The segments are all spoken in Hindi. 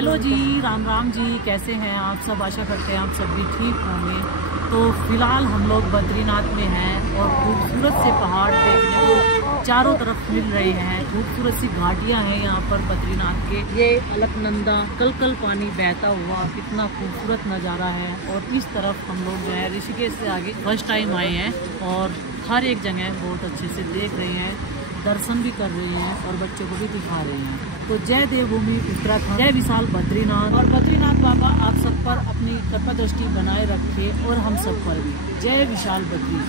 हेलो जी, राम राम जी, कैसे हैं आप सब? आशा करते हैं आप सब भी ठीक होंगे। तो फिलहाल हम लोग बद्रीनाथ में हैं और खूबसूरत से पहाड़ देखने को चारों तरफ मिल रहे हैं। खूबसूरत सी घाटियां हैं यहाँ पर बद्रीनाथ के। ये अलकनंदा कल कल पानी बहता हुआ कितना खूबसूरत नज़ारा है। और इस तरफ हम लोग जो है ऋषिकेश से आगे फर्स्ट टाइम आए हैं और हर एक जगह बहुत अच्छे से देख रहे हैं, दर्शन भी कर रहे हैं और बच्चों को भी दिखा रहे हैं। तो जय देवभूमि उत्तराखंड, जय विशाल बद्रीनाथ। और बद्रीनाथ बाबा आप सब पर अपनी कृपा दृष्टि बनाए रखे और हम सब पर भी। जय विशाल बद्री,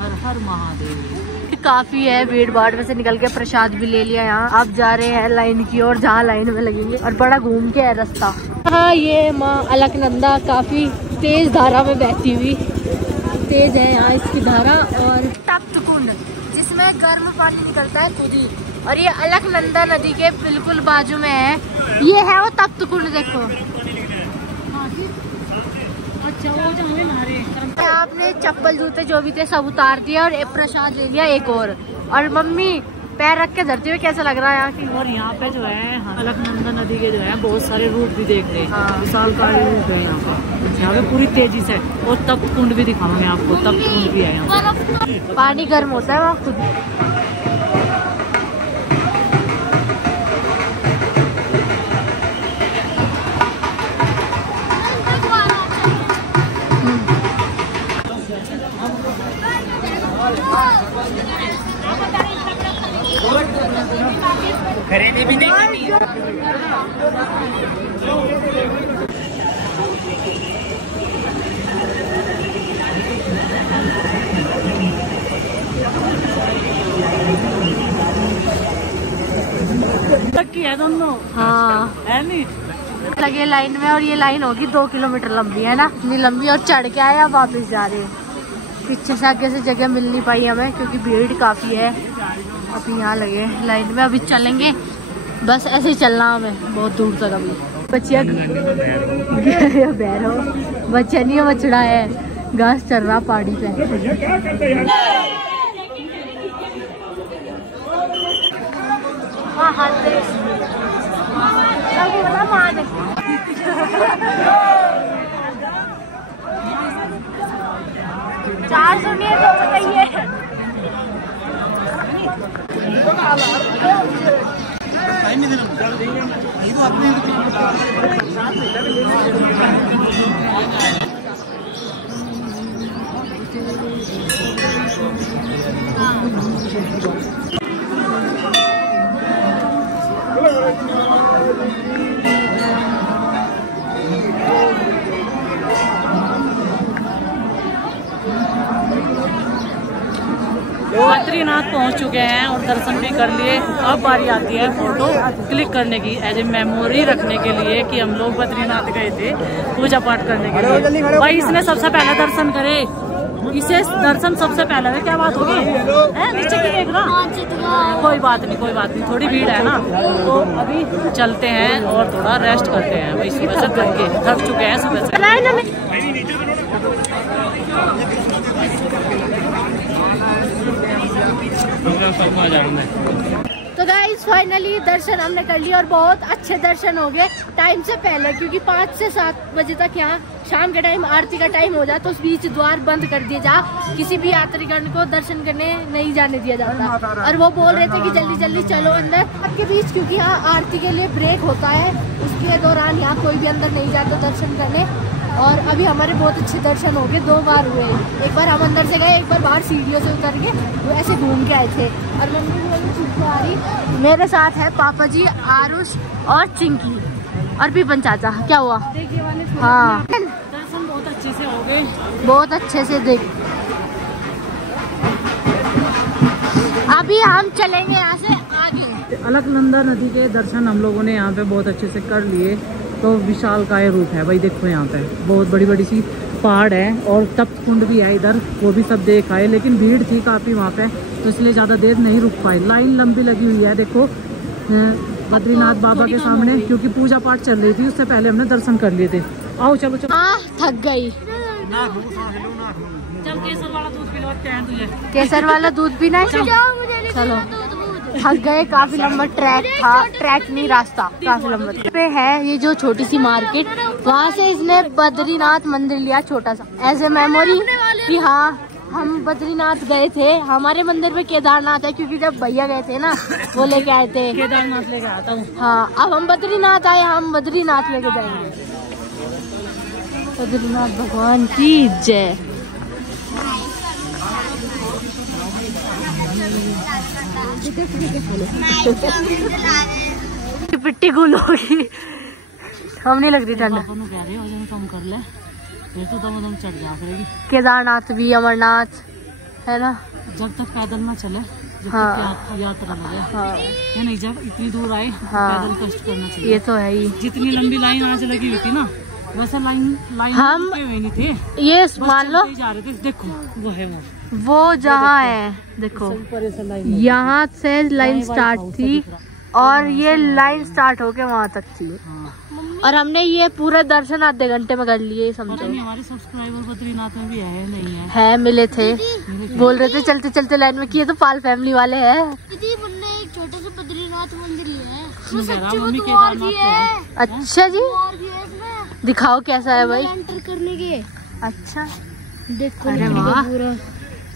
हर हर महादेव। काफी है, भीड़ भाड़ में से निकल के प्रसाद भी ले लिया। यहाँ आप जा रहे हैं लाइन की ओर, जहाँ लाइन में लगेंगे और बड़ा घूम के है रास्ता। हाँ, ये माँ अलकनंदा काफी तेज धारा में बहती हुई, तेज है यहाँ इसकी धारा। और तप्त कुंड जिसमें गर्म पानी निकलता है खुद ही, और ये अलकनंदा नदी के बिल्कुल बाजू में है। ये है वो तप्त कुंड, देखो। अच्छा, वो जो हमें नारे आपने चप्पल जूते जो भी थे सब उतार दिया और एक प्रसाद ले लिया एक और मम्मी पैर रख के धरती हुए कैसा लग रहा है यहाँ की। और यहाँ पे जो है अलकनंदा नदी के जो है बहुत सारे रूप भी देख रहे हैं। विशाल का रूप है यहाँ पे, यहाँ पे पूरी तेजी से। और तप्त कुंड भी दिखाऊंगे आपको, तप्त कुंड भी है यहाँ पे। पानी गर्म होता है वहाँ खुद। खरीदी भी नहीं की है दोनों। हाँ, है नहीं लगे लाइन में। और ये लाइन होगी 2 किलोमीटर लंबी, है ना, इतनी लंबी। और चढ़ के आए, अब वापस जा रहे हैं। पीछे से आगे से जगह मिल नहीं पाई हमें क्योंकि भीड़ काफी है। अभी यहाँ लगे लाइन में, अभी चलेंगे। बस ऐसे ही चलना हमें बहुत दूर तक। अभी बच्चिया बैरो बच्चा नहीं है, बछड़ा है, घास चल रहा पहाड़ी पे। चार सुनिए तो बताइए। बद्रीनाथ पहुंच चुके हैं और दर्शन भी कर लिए। अब बारी आती है फोटो क्लिक करने की, एज ए मेमोरी रखने के लिए कि हम लोग बद्रीनाथ गए थे पूजा पाठ करने के लिए। भाई इसने सबसे पहले दर्शन करे, इसे दर्शन सबसे पहले है। क्या बात होगी? नीचे की देखना। कोई बात नहीं, कोई बात नहीं, थोड़ी भीड़ है ना। तो अभी चलते हैं और थोड़ा रेस्ट करते हैं। भाई सुबह से थक चुके हैं सुबह से। तो गाइस फाइनली दर्शन हमने कर लिए और बहुत अच्छे दर्शन हो गए टाइम से पहले, क्योंकि 5 से 7 बजे तक यहाँ शाम के टाइम आरती का टाइम हो जाए तो उस बीच द्वार बंद कर दिए जा, किसी भी यात्रीगण को दर्शन करने नहीं जाने दिया जाता। और वो बोल रहे थे कि जल्दी जल्दी चलो अंदर आपके बीच, क्योंकि यहाँ आरती के लिए ब्रेक होता है, उसके दौरान यहाँ कोई भी अंदर नहीं जाता दर्शन करने। और अभी हमारे बहुत अच्छे दर्शन हो गए, 2 बार हुए। एक बार हम अंदर से गए, एक बार बाहर सीढ़ियों से उतर के वो ऐसे घूम के आए थे। और मम्मी आ रही, मेरे साथ है पापा जी, आरुष और चिंकी और भी चाचा। क्या हुआ? हाँ, दर्शन बहुत अच्छे से हो गए, बहुत अच्छे से देख। अभी हम चलेंगे यहाँ से आगे। अलकनंदा नदी के दर्शन हम लोगों ने यहाँ पे बहुत अच्छे से कर लिए। तो विशाल का रूप है भाई, देखो यहाँ पे बहुत बड़ी बड़ी सी पहाड़ है और तप्त कुंड भी है इधर, वो भी सब देख आए। लेकिन भीड़ थी काफ़ी वहाँ पे, तो इसलिए ज़्यादा देर नहीं रुक पाए। लाइन लंबी लगी हुई है, देखो बद्रीनाथ बाबा के सामने, क्योंकि पूजा पाठ चल रही थी, उससे पहले हमने दर्शन कर लिए थे। आओ चलो चलो। थक गई। चल केसर वाला दूध पिलवाते हैं तुझे। केसर वाला दूध पीना है? चलो थक गए, काफी लंबा ट्रैक था, ट्रैक नहीं रास्ता काफी लंबा पे है। ये जो छोटी सी मार्केट, वहाँ से इसने बद्रीनाथ मंदिर लिया छोटा सा एज ए मेमोरी कि हाँ हम बद्रीनाथ गए थे। हमारे मंदिर में केदारनाथ है क्योंकि जब भैया गए थे ना वो लेके आए थे, केदारनाथ लेके आता हूँ। हाँ अब हम बद्रीनाथ आए, हम बद्रीनाथ लेके जाएंगे। बद्रीनाथ भगवान की जय। पिट्टी गुल होगी, हम नहीं लग रही ठंड। कम कर ले फिर तो दम चढ़ जा करेगी। केदारनाथ भी, अमरनाथ है ना, जब तक पैदल ना चले, जब हाँ। तक यात्रा लगे, हाँ। है नहीं, जब इतनी दूर आए हाँ। पैदल कष्ट करना चाहिए। ये तो है ही। जितनी लंबी लाइन आज लगी हुई थी ना, वैसा लाइन हम रुके हुए नहीं थे, ये बस मान लो चलते ही जा रहे थे। देखो वो है वो जहाँ है, देखो यहाँ से लाइन स्टार्ट थी और ये लाइन स्टार्ट होके वहाँ तक थी। और हमने ये पूरे दर्शन आधे घंटे में कर लिए समझो। हमारे सब्सक्राइबर बद्रीनाथ में भी है, नहीं है, मिले थे, बोल रहे थे चलते चलते लाइन में किए तो पाल फैमिली वाले हैं। दीदी हमने एक छोटा सा बद्रीनाथ मंदिर लिया है। मम्मी केदारनाथ है। अच्छा जी, दिखाओ कैसा है भाई। एंटर करने के अच्छा देखो, अरे वाह, पूरा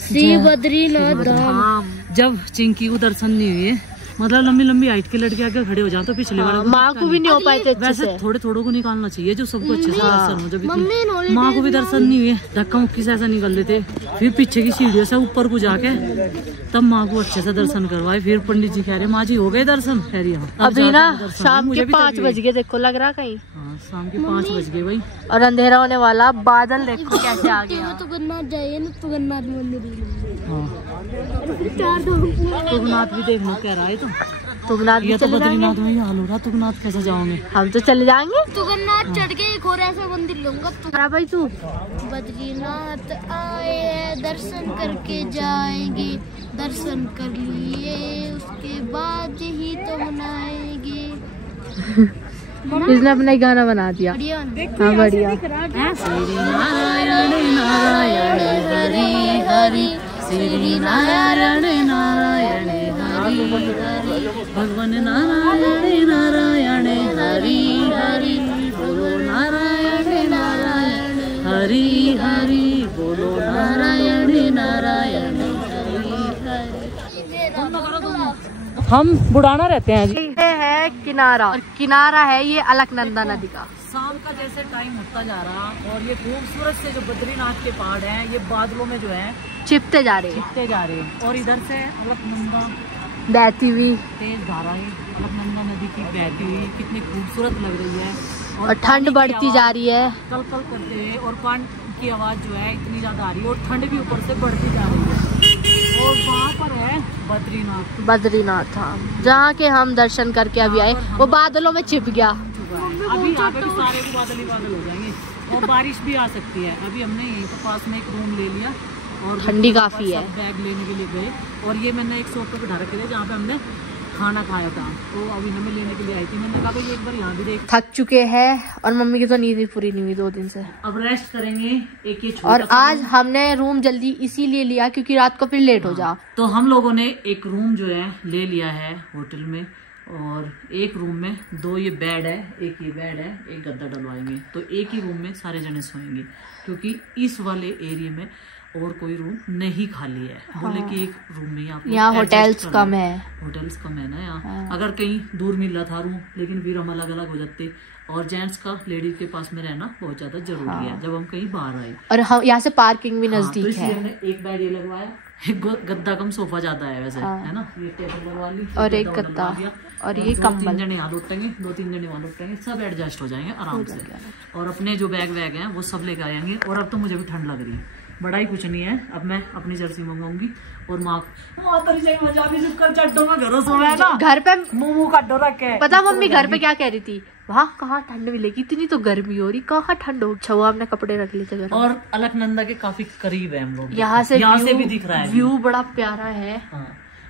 श्री बद्रीनाथ धाम। जब चिंकी को दर्शन नहीं हुए, मतलब लंबी लंबी हाइट के लड़के आगे खड़े हो जाओ तो पिछले वाले माँ को भी नहीं हो पाए थे अच्छे वैसे से। थोड़े थोड़ों को निकालना चाहिए जो सबको अच्छे से दर्शन हो। जब माँ को भी दर्शन नहीं हुए, धक्का मुक्की से ऐसा निकल लेते, फिर पीछे की सीढ़ियों से ऊपर को जाके तब माँ को अच्छे से दर्शन करवाए। फिर पंडित जी कह रहे माँ जी हो गए दर्शन, खैर यहाँ अभी ना शाम के 5 बज गए, देखो लग रहा कहीं। हाँ शाम के 5 बज गए भाई, और अंधेरा होने वाला, बादल देखो कैसे आ गया। तुगनाथ जाइए ना, तुगनाथ मंदिर। हाँ तुगनाथ भी देखना कह रहा है तो तुगनाथ ये तो बद्रीनाथ में ही हाल हो रहा। तुगनाथ कैसे जाओगे? हम तो चले जाएंगे। तुगनाथ चढ़ के एक और ऐसा मंदिर लूंगा। भाई तू बद्रीनाथ आए हैं, दर्शन करके जाएंगे, दर्शन कर लिए उसके बाद ही तो मनाएंगे। इसने अपना ही गाना बना दिया। बढ़िया हाँ बढ़िया। श्री नारायण नारायण हरि हरि, श्री नारायण नारायण हरि हरि, भगवान नारायण नारायण हरि हरि, बोलो नारायण नारायण हरि हरि, बोलो नारायण नारायण हरि हरि। हम बुढ़ाना रहते हैं जी। ये है किनारा, और किनारा है ये अलकनंदा नदी का। शाम का जैसे टाइम होता जा रहा और ये खूबसूरत से जो बद्रीनाथ के पहाड़ हैं ये बादलों में जो है छिपते जा रहे हैं, छिपते जा रहे हैं। और इधर से अलकनंदा बहती हुई, तेज धाराएं अलकनंदा नदी की बहती हुई कितनी खूबसूरत लग रही है। और ठंड बढ़ती जा रही है, कल कल करते हुए, और पानी की आवाज जो है इतनी ज्यादा आ रही है और ठंड भी ऊपर से बढ़ती जा रही है। और वहाँ पर है बद्रीनाथ, बद्रीनाथ धाम, जहाँ के हम दर्शन करके अभी आए, वो बादलों में छिप गया। अभी यहाँ पे भी सारे को बादल ही बादल हो जाएंगे और बारिश भी आ सकती है। अभी हमने यहीं के पास में एक रूम ले लिया और ठंडी काफी है। बैग लेने के लिए गए और ये मैंने एक शॉप पे बिठा रखे थे जहाँ पे हमने खाना खाया था, तो अभी हमें लेने के लिए आई थी। मैंने कहा भाई एक बार यहाँ भी देख। थक चुके हैं और मम्मी की तो नींद ही पूरी नहीं हुई 2 दिन से। अब रेस्ट करेंगे। एक ये और आज हमने रूम जल्दी इसीलिए लिया क्योंकि रात को फिर लेट हो जा। तो हम लोगों ने एक रूम जो है ले लिया है होटल में, और एक रूम में 2 ये बेड है, एक ये बेड है, एक गद्दा डलवाएंगे। तो एक ही रूम में सारे जने सोएंगे क्योंकि इस वाले एरिया में और कोई रूम नहीं खाली है। बोले कि एक रूम में आप यहाँ होटल्स कम है, होटल्स कम है ना यहाँ। अगर कहीं दूर मिल रहा था रूम, लेकिन फिर हम अलग अलग हो जाते। और जेंट्स का लेडीज के पास में रहना बहुत ज्यादा जरूरी है जब हम कहीं बाहर आए। और हम यहाँ से पार्किंग भी तो नजदीक इसलिए है। हमने एक बेड ये लगवाया, एक गद्दा कम सोफा ज्यादा है वैसे, है ना। ये टेबल लगवा ली और एक गद्दा और ये 2-3 कंबल। जने यहाँ लुटेंगे, 2-3 जने वहाँ लुटेंगे, सब एडजस्ट हो जाएंगे आराम से। और अपने जो बैग वैग हैं वो सब लेकर आएंगे। और अब तो मुझे भी ठंड लग रही है, बड़ा ही कुछ नहीं है। अब मैं अपनी जर्सी मंगवाऊंगी और घर पे मुंह का डोरा के पता मम्मी घर पे क्या कह रही थी, वहाँ कहाँ ठंड मिलेगी, इतनी तो गर्मी हो रही, कहाँ ठंड हो। छुआ हमने कपड़े रख लिए थे घर। और अलकनंदा के काफी करीब है हम लोग, यहाँ से भी दिख रहा है व्यू बड़ा प्यारा है। हाँ।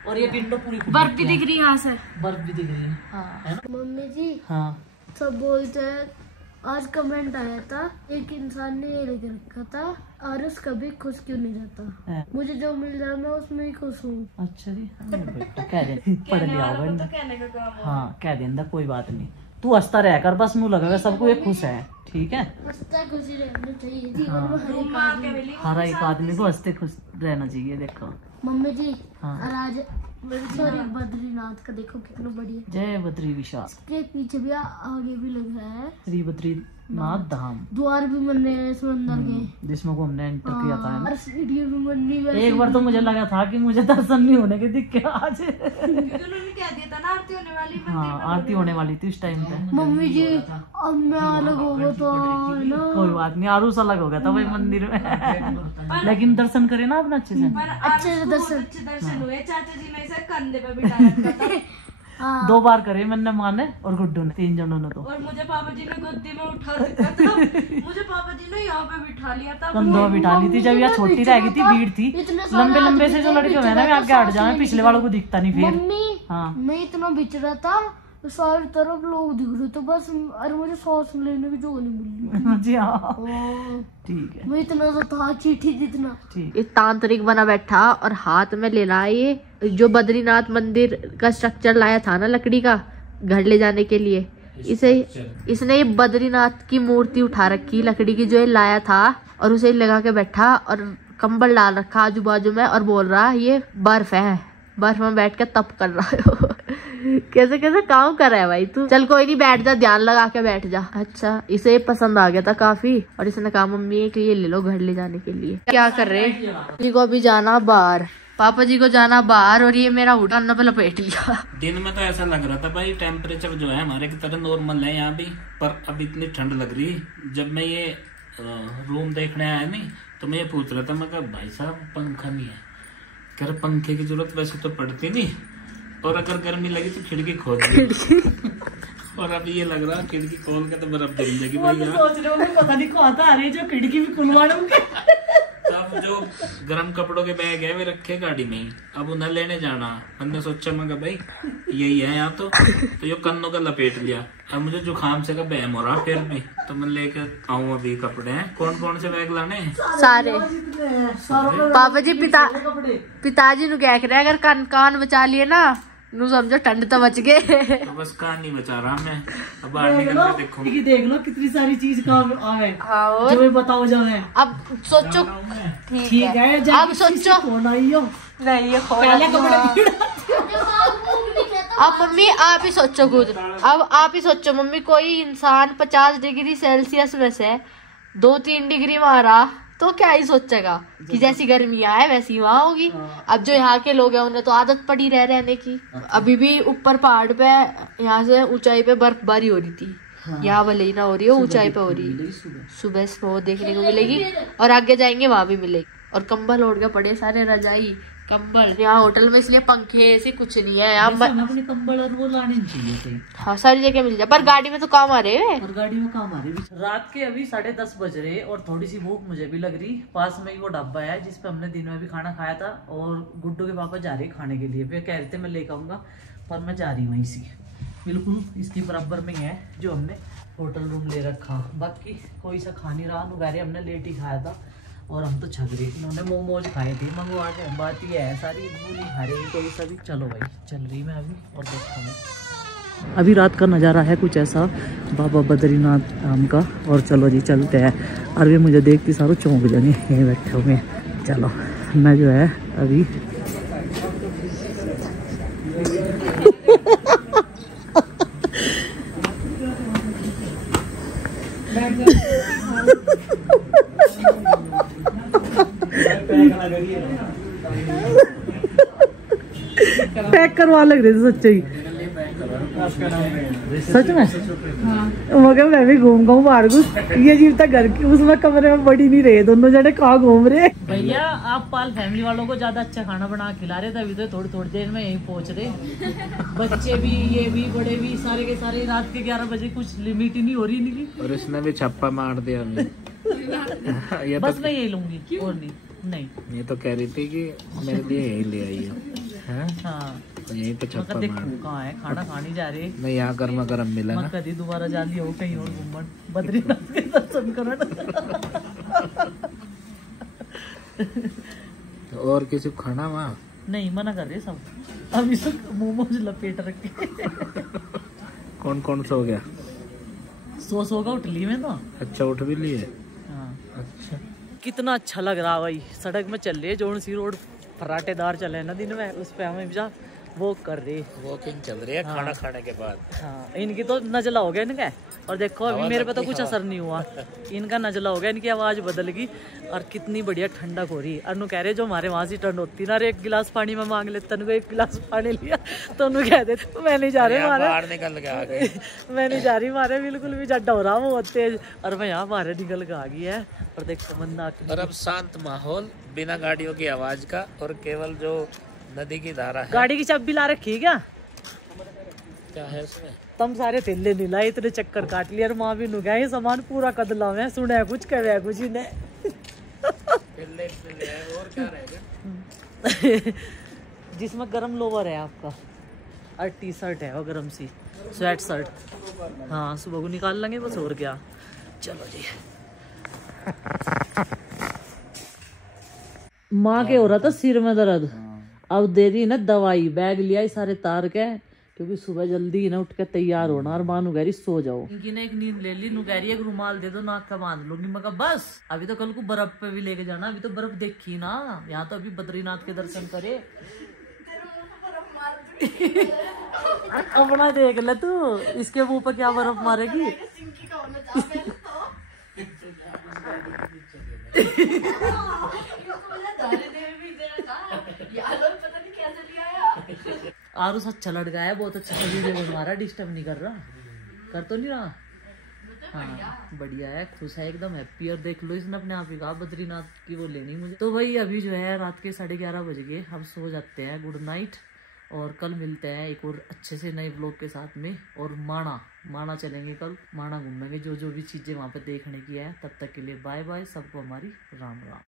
और ये विंडो पूरी बर्फ भी दिख रही है यहाँ से, बर्फ भी दिख रही है। हाँ। है ना? मम्मी जी हाँ सब बोलते हैं आज कमेंट आया था, एक इंसान ने ये लिख रखा था, आरस कभी खुश क्यों नहीं रहता, मुझे जो मिल रहा है मैं उसमें ही खुश हूँ। अच्छा जी, कह दे पढ़ लिया होगा। हाँ कह देंदा, कोई बात नहीं, तू हंसता रह कर बस, मुँह लगा सबको ये खुश है, ठीक है। हंसता खुशी रहना चाहिए जीवन में, हर एक आदमी को हंसते खुश रहना चाहिए। देखो मम्मी जी, हाँ। और आज सॉरी बद्रीनाथ का देखो कितना बढ़िया, जय बद्री विशाल, के पीछे भी आगे भी लग रहा है श्री बद्रीनाथ धाम, द्वार भी बन रहे हैं इसमें अंदर के, जिसमें को हमने एंटर किया था ना। और सीढ़ी भी बन रही है। एक बार तो मुझे लगा था कि मुझे दर्शन नहीं होने के दिख के आज। उन्होंने क्या दिया था ना, आरती होने वाली। हाँ आरती होने वाली थी उस टाइम पे। मम्मी जी अब मैं अलग होगा तो है ना, कोई बात नहीं, आरूस अलग हो गया था भाई मंदिर में। लेकिन दर्शन करे ना अपना अच्छे से, अच्छे से दर्शन हुए। चाचा जी ने इसे कंधे पे बिठाया था। 2 बार करे मैंने, माने और गुड्डू ने, 3 जनों ने तो। और मुझे पापा जी ने गोदी में उठा रखा था, मुझे पापा जी ने यहाँ पे बिठा लिया था, कंधों में बिठा ली थी। जब यह छोटी रह गई थी, भीड़ थी, लंबे लंबे से जो लड़के हुए ना, आगे हट जाए, पिछले वालों को दिखता नहीं फिर। मम्मी हाँ मैं इतना बिच रहा था, सारी तरफ लोग दिख रहे थे बस, अरे मुझे सांस लेने की जगह नहीं मिल जी हाँ रही। ठीक है, मैं इतना सा था चीठी जितना। ठीक। ये तांत्रिक बना बैठा और हाथ में ले रहा है ये जो बद्रीनाथ मंदिर का स्ट्रक्चर लाया था ना लकड़ी का, घर ले जाने के लिए, इसने ये बद्रीनाथ की मूर्ति उठा रखी लकड़ी की जो ये लाया था, और उसे लगा के बैठा और कंबल डाल रखा आजू बाजू में, और बोल रहा ये बर्फ है, बर्फ में बैठ के तप कर रहा है। कैसे कैसे काम कर रहा है भाई तू। चल कोई नहीं, बैठ जा, ध्यान लगा के बैठ जा। अच्छा इसे पसंद आ गया था काफी, और इसने कहा मम्मी के लिए ले लो घर ले जाने के लिए। क्या कर रहे जी को अभी जाना बाहर, पापा जी को जाना बाहर, और ये मेरा उठाना पे लपेट लिया। दिन में तो ऐसा लग रहा था भाई टेम्परेचर जो है हमारे की तरह नॉर्मल है यहाँ भी, पर अब इतनी ठंड लग रही। जब मैं ये रूम देखने आया नहीं तो मैं ये पूछ रहा था, मैं कहा भाई साहब पंखा नहीं है, कह रहे पंखे की जरूरत वैसे तो पड़ती नहीं, और अगर गर्मी लगी तो खिड़की खोल दी। और अब ये लग रहा खिड़की खोल के तो बर्फ जम जाएगी भाई यार। सोच रहे हो पता नहीं कौन था, अरे जो खिड़की भी खुलवा दूंगे। अब जो गर्म कपड़ों के बैग है वे रखे गाड़ी में ही, अब उन्हें लेने जाना। मैंने सोचा मैं भाई यही है यहाँ तो ये कन्नों का लपेट लिया। अब मुझे जुकाम से का बहम हो रहा फिर भी, तो मैं लेकर आऊँ अभी कपड़े हैं। कौन कौन से बैग लाने हैं? सारे पापा जी पिताजी नु कह रहे अगर कान बचा लिए ना नू समझो ठंड तो बच गए। तो बस कान नहीं बचा रहा मैं, अब बाहर निकल के देखो। देख लो कितनी सारी चीज काम आवे। हाँ, जो बताओ जाने। अब सोचो ठीक है, अब सोचो नहीं ये अब मम्मी आप ही सोचो खुद, अब आप ही सोचो मम्मी, कोई इंसान 50 डिग्री सेल्सियस में से 2-3 डिग्री में आ रहा तो क्या ही सोचेगा कि जैसी गर्मियाँ है वैसी वहाँ होगी। अब जो यहाँ के लोग हैं उन्हें तो आदत पड़ी रहने की। अभी भी ऊपर पहाड़ पे यहाँ से ऊंचाई पे बर्फबारी हो रही थी, यहाँ भले ही ना हो रही है, ऊंचाई पे हो रही है। सुबह स्नो देखने को मिलेगी और आगे जाएंगे वहाँ भी मिलेगी। और कंबल ओढ़ के पड़े सारे, रजाई कंबल। यहाँ होटल में इसलिए पंखे ऐसे कुछ नहीं है यहाँ, अपने कंबल और वो लाने चाहिए थे। हाँ सारी जगह मिल जाए, पर गाड़ी में तो काम आ रहे हैं। और गाड़ी में काम आ रहे भी। रात के अभी 10:30 बज रहे और थोड़ी सी भूख मुझे भी लग रही। पास में ही वो ढाबा है जिसपे हमने दिन में भी खाना खाया था, और गुड्डू के पापा जा रहे खाने के लिए। वे कह रहे थे मैं लेकर आऊंगा, पर मैं जा रही हूँ वहीं से, बिल्कुल इसके बराबर में है जो हमने होटल रूम ले रखा। बाकी कोई सा खा नहीं रहा, नुगारे हमने लेट ही खाया था और हम तो छग रहे। इन्होंने मोमोज खाए थे मंगवा के। बात ये है सारी नहीं खा रही कोई सा भी। चलो भाई चल रही मैं अभी और देखता। अभी रात का नज़ारा है कुछ ऐसा बाबा बद्रीनाथ धाम का। और चलो जी चलते हैं। अरे मुझे देखती सारों चौंक जाने यहीं बैठे होंगे। चलो मैं जो है अभी पैक करवा लग रहे थे सच्चे ही। सच में मगर मैं भी घूम गऊँ बाहर कुछ। ये जीव तक घर की उसमें कमरे में बढ़ी नहीं रहे, दोनों जने कहाँ घूम रहे। भैया आप पाल फैमिली वालों को ज्यादा अच्छा खाना बना खिला रहे थे, अभी तो थोड़ी देर में यहीं पहुंच रहे। बच्चे भी ये भी बड़े भी सारे के सारे। रात के 11 बजे कुछ लिमिट ही नहीं हो रही इनकी। और इसने भी छप्पा मार दिया हमें। ये बस तो, मैं यही लूंगी और नहीं। ये तो कह रही थी कि मेरे लिए यही ले आई है। हाँ यहीं पे छप्पर देख मार। कहाँ है, खाना खाने जा रहे। नहीं यहाँ गर्मा गर्म मिला ना। कभी दोबारा जा लियो कहीं और घूमन बद्रीनाथ के दर्शन करन। और किसी को खाना वहाँ नहीं मना कर रहे सब, अभी सब मोमोज लपेट रखे। कौन कौन सो गया? सो का उठली में तो। अच्छा उठ भी लिए। हाँ। अच्छा कितना अच्छा लग रहा भाई, सड़क में चल रहे जोन सी रोड फराटेदार चले ना दिन में, उस पे हमें जा वॉक कर रही, वॉकिंग चल रही है। हाँ। खाना खाने के बाद। हाँ इनकी तो नजला हो गया इनका, और देखो अभी मेरे पे तो कुछ असर नहीं हुआ, इनका नजला हो गया, इनकी आवाज बदल गई और कितनी बढ़िया ठंडक हो रही। अनु कह रहे जो हमारे वहां से ठंड होती ना, एक गिलास पानी में मांग ले, तनु एक गिलास पानी लिया तो अनु कह दे मैं नहीं जा रही मारे, बाहर निकल के आ गए। मैं नहीं जा रही मारे, बिल्कुल भी जड्डा हो रहा वो तेज, और मैं यहाँ बाहर निकल के आ गई है। और देख समंदा और अब शांत माहौल, बिना गाड़ियों की आवाज का, और केवल जो नदी की धारा है। गाड़ी की चाबी ला रखी है क्या? क्या है इसमें? तुम सारे थैले नहीं लाए, इतने चक्कर काट लिया, और माँ भी नु गए सामान पूरा कदला में, सुने कुछ कहे कुछ ही ने। और क्या रहेगा? जिसमें गरम लोवर है आपका, और टी शर्ट है वो गरम सी, स्वेट शर्ट। हाँ सुबह को निकाल लेंगे बस, और क्या। चलो जी। माँ के हो रहा था सिर में दर्द, अब दे दी ना दवाई, बैग लिया सारे तार के, क्योंकि सुबह जल्दी ना उठ के तैयार होना, और माँ नुगैरी सो जाओ। इनकी ना एक नींद ले ली, नुगैरी एक रुमाल दे दो नाक का बांध लूंगी। मैं कहा बस, अभी तो कल को बर्फ पे भी लेके जाना, अभी तो बर्फ देखी ना, यहाँ तो अभी बद्रीनाथ के दर्शन करे। अपना देख ले तू, इसके मुंह पर क्या बर्फ मारेगी। आरुष अच्छा लड़का है, बहुत अच्छा वीडियो बनवा रहा है, डिस्टर्ब नहीं कर रहा, कर तो नहीं रहा। हाँ बढ़िया है, खुश है एकदम, हैप्पी। और देख लो इसने अपने आप ही कहा बद्रीनाथ की वो लेनी मुझे। तो भाई अभी जो है रात के 11:30 बज गए, हम सो जाते हैं, गुड नाइट। और कल मिलते हैं एक और अच्छे से नए ब्लॉग के साथ में। और माणा चलेंगे कल, माणा घूमेंगे, जो जो भी चीजें वहाँ पे देखने की है। तब तक के लिए बाय बाय, सबको हमारी राम राम।